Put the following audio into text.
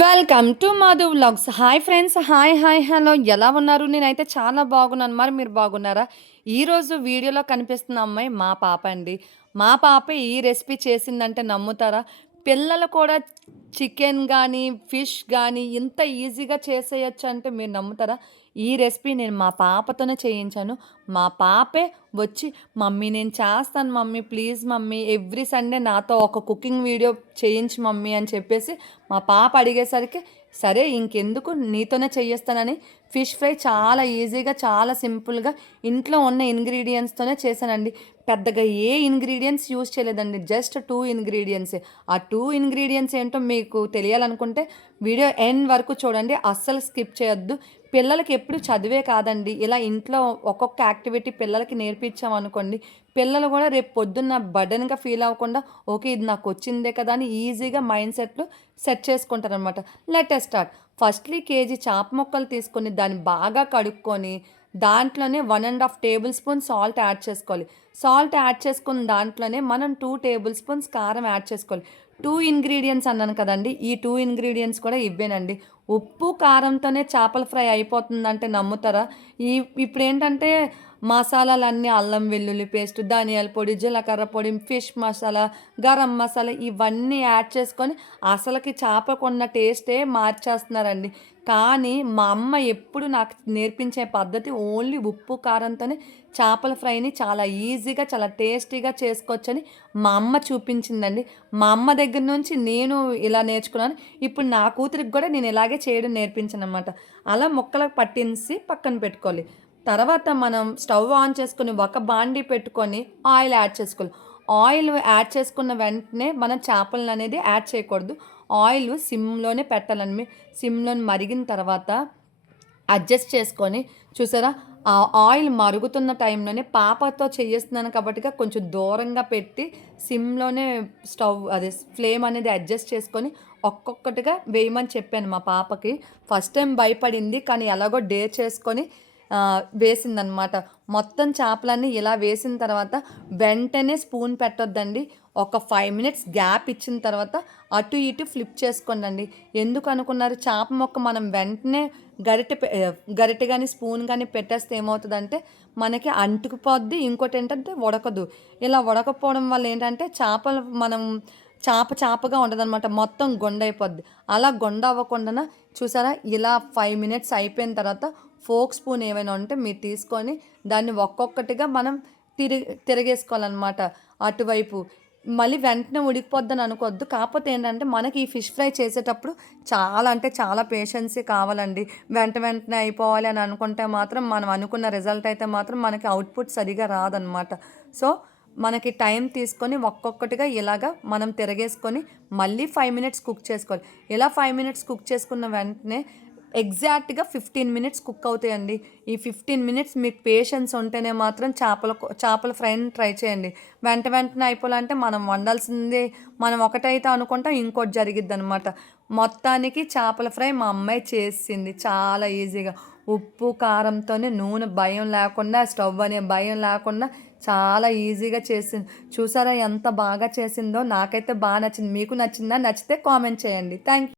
Welcome to Madhu vlogs. Hi friends, hi hi hello, ఎలా ఉన్నారు? నేనైతే చాలా బాగున్నాను. మరి మీరు బాగున్నారా? ఈరోజు వీడియోలో కనిపిస్తున్న అమ్మాయి మా పాప అండి. మా పాప ఈ రెసిపీ చేసిందంటే నమ్ముతారా? పిల్లలు కూడా చికెన్ కానీ ఫిష్ కానీ ఇంత ఈజీగా చేసేయచ్చు అంటే మీరు నమ్ముతారా? ఈ రెసిపీ నేను మా పాపతోనే చేయించాను. మా పాపే వచ్చి, మమ్మీ నేను చేస్తాను mummy, please mummy, every Sunday నాతో ఒక కుకింగ్ వీడియో చేయించు మమ్మీ అని చెప్పేసి మా పాప అడిగేసరికి, సరే ఇంకెందుకు నీతోనే చేయిస్తానని ఫిష్ ఫ్రై చాలా ఈజీగా, చాలా సింపుల్గా ఇంట్లో ఉన్న ఇంగ్రీడియంట్స్తోనే చేశానండి. పెద్దగా ఏ ఇంగ్రీడియంట్స్ యూజ్ చేయలేదండి, జస్ట్ 2 ఇంగ్రీడియంట్సే. ఆ 2 ఇంగ్రీడియంట్స్ ఏంటో మీకు తెలియాలనుకుంటే వీడియో ఎండ్ వరకు చూడండి, అస్సలు స్కిప్ చేయొద్దు. పిల్లలకి ఎప్పుడు చదివే కాదండి, ఇలా ఇంట్లో ఒక్కొక్క యాక్టివిటీ పిల్లలకి నేర్పించామనుకోండి, పిల్లలు కూడా రేపు పొద్దున్న బర్డెన్గా ఫీల్ అవ్వకుండా, ఓకే ఇది నాకు వచ్చిందే కదా అని ఈజీగా మైండ్ సెట్ చేసుకుంటారనమాట. Latest start. ఫస్ట్లీ కేజీ చేప ముక్కలు తీసుకొని దాన్ని బాగా కడుక్కొని దాంట్లోనే 1½ టేబుల్ స్పూన్ సాల్ట్ యాడ్ చేసుకోవాలి. సాల్ట్ యాడ్ చేసుకున్న దాంట్లోనే మనం 2 టేబుల్ స్పూన్స్ కారం యాడ్ చేసుకోవాలి. 2 ఇంగ్రీడియంట్స్ అన్నాను కదండి, ఈ 2 ఇంగ్రీడియంట్స్ కూడా ఇవ్వేనండి. ఉప్పు కారంతోనే చేపల ఫ్రై అయిపోతుందంటే నమ్ముతారా? ఈ ఇప్పుడేంటంటే మసాలాలన్నీ అల్లం వెల్లుల్లి పేస్ట్, ధనియాల పొడి, జీలకర్ర పొడి, ఫిష్ మసాలా, గరం మసాలా ఇవన్నీ యాడ్ చేసుకొని అసలకి చేపకున్న టేస్టే మార్చేస్తున్నారండి. కానీ మా అమ్మ ఎప్పుడు నాకు నేర్పించే పద్ధతి ఓన్లీ ఉప్పు కారంతోనే చేపల ఫ్రైని చాలా ఈజీగా, చాలా టేస్టీగా చేసుకోవచ్చని మా అమ్మ చూపించిందండి. మా అమ్మ దగ్గర నుంచి నేను ఇలా నేర్చుకున్నాను. ఇప్పుడు నా కూతురికి కూడా నేను ఇలాగే చేయడం నేర్పించాననమాట. అలా ముక్కలకు పట్టించి పక్కన పెట్టుకోవాలి. తర్వాత మనం స్టవ్ ఆన్ చేసుకొని ఒక బాండీ పెట్టుకొని ఆయిల్ యాడ్ చేసుకోవాలి. ఆయిల్ యాడ్ చేసుకున్న వెంటనే మనం చేపలను అనేది యాడ్ చేయకూడదు. ఆయిల్ సిమ్లోనే పెట్టాలని, సిమ్లో మరిగిన తర్వాత అడ్జస్ట్ చేసుకొని, చూసారా ఆ ఆయిల్ మరుగుతున్న టైంలోనే పాపతో చేస్తున్నాను కాబట్టి కొంచెం దూరంగా పెట్టి సిమ్లోనే స్టవ్ అదే ఫ్లేమ్ అనేది అడ్జస్ట్ చేసుకొని ఒక్కొక్కటిగా వేయమని చెప్పాను మా పాపకి. ఫస్ట్ టైం భయపడింది, కానీ ఎలాగో డేర్ చేసుకొని వేసిందనమాట. మొత్తం చేపలన్నీ ఇలా వేసిన తర్వాత వెంటనే స్పూన్ పెట్టొద్దండి. ఒక 5 మినిట్స్ గ్యాప్ ఇచ్చిన తర్వాత అటు ఇటు ఫ్లిప్ చేసుకోండి. ఎందుకు అనుకున్నారు? చేప మొక్క మనం వెంటనే గరిటె కానీ స్పూన్ కానీ పెట్టేస్తే ఏమవుతుందంటే మనకి అంటుకుపోద్ది. ఇంకోటి ఏంటంటే ఉడకదు. ఇలా ఉడకపోవడం వల్ల ఏంటంటే చేపలు మనం చేపగా ఉండదనమాట, మొత్తం గొండైపోద్ది. అలా గొండ అవ్వకుండా చూసారా, ఇలా 5 మినిట్స్ అయిపోయిన తర్వాత ఫోక్ స్పూన్ ఏమైనా ఉంటే మీరు తీసుకొని దాన్ని ఒక్కొక్కటిగా మనం తిరిగేసుకోవాలన్నమాట అటువైపు. మళ్ళీ వెంటనే ఉడికిపోద్దని అనుకోవద్దు. కాకపోతే ఏంటంటే మనకి ఈ ఫిష్ ఫ్రై చేసేటప్పుడు చాలా అంటే చాలా పేషెన్సీ కావాలండి. వెంటనే అయిపోవాలి అని అనుకుంటే మాత్రం మనం అనుకున్న రిజల్ట్ అయితే మాత్రం మనకి అవుట్పుట్ సరిగా రాదనమాట. సో మనకి టైం తీసుకొని ఒక్కొక్కటిగా ఇలాగా మనం తిరగేసుకొని మళ్ళీ 5 మినిట్స్ కుక్ చేసుకోవాలి. ఇలా 5 మినిట్స్ కుక్ చేసుకున్న వెంటనే ఎగ్జాక్ట్గా 15 మినిట్స్ కుక్ అవుతాయండి. ఈ 15 మినిట్స్ మీకు పేషెన్స్ ఉంటేనే మాత్రం చేపల ఫ్రైని ట్రై చేయండి. వెంటనే అయిపోవాలంటే మనం వండాల్సిందే, మనం ఒకటైతే అనుకుంటాం ఇంకోటి జరిగిద్ది అనమాట. మొత్తానికి చేపల ఫ్రై మా అమ్మాయి చేసింది చాలా ఈజీగా. ఉప్పు కారంతోనే, నూనె భయం లేకుండా, స్టవ్ అనే భయం లేకుండా చాలా ఈజీగా చేసింది. చూసారా ఎంత బాగా చేసిందో? నాకైతే బాగా నచ్చింది. మీకు నచ్చిందా? నచ్చితే కామెంట్ చేయండి. Thank you.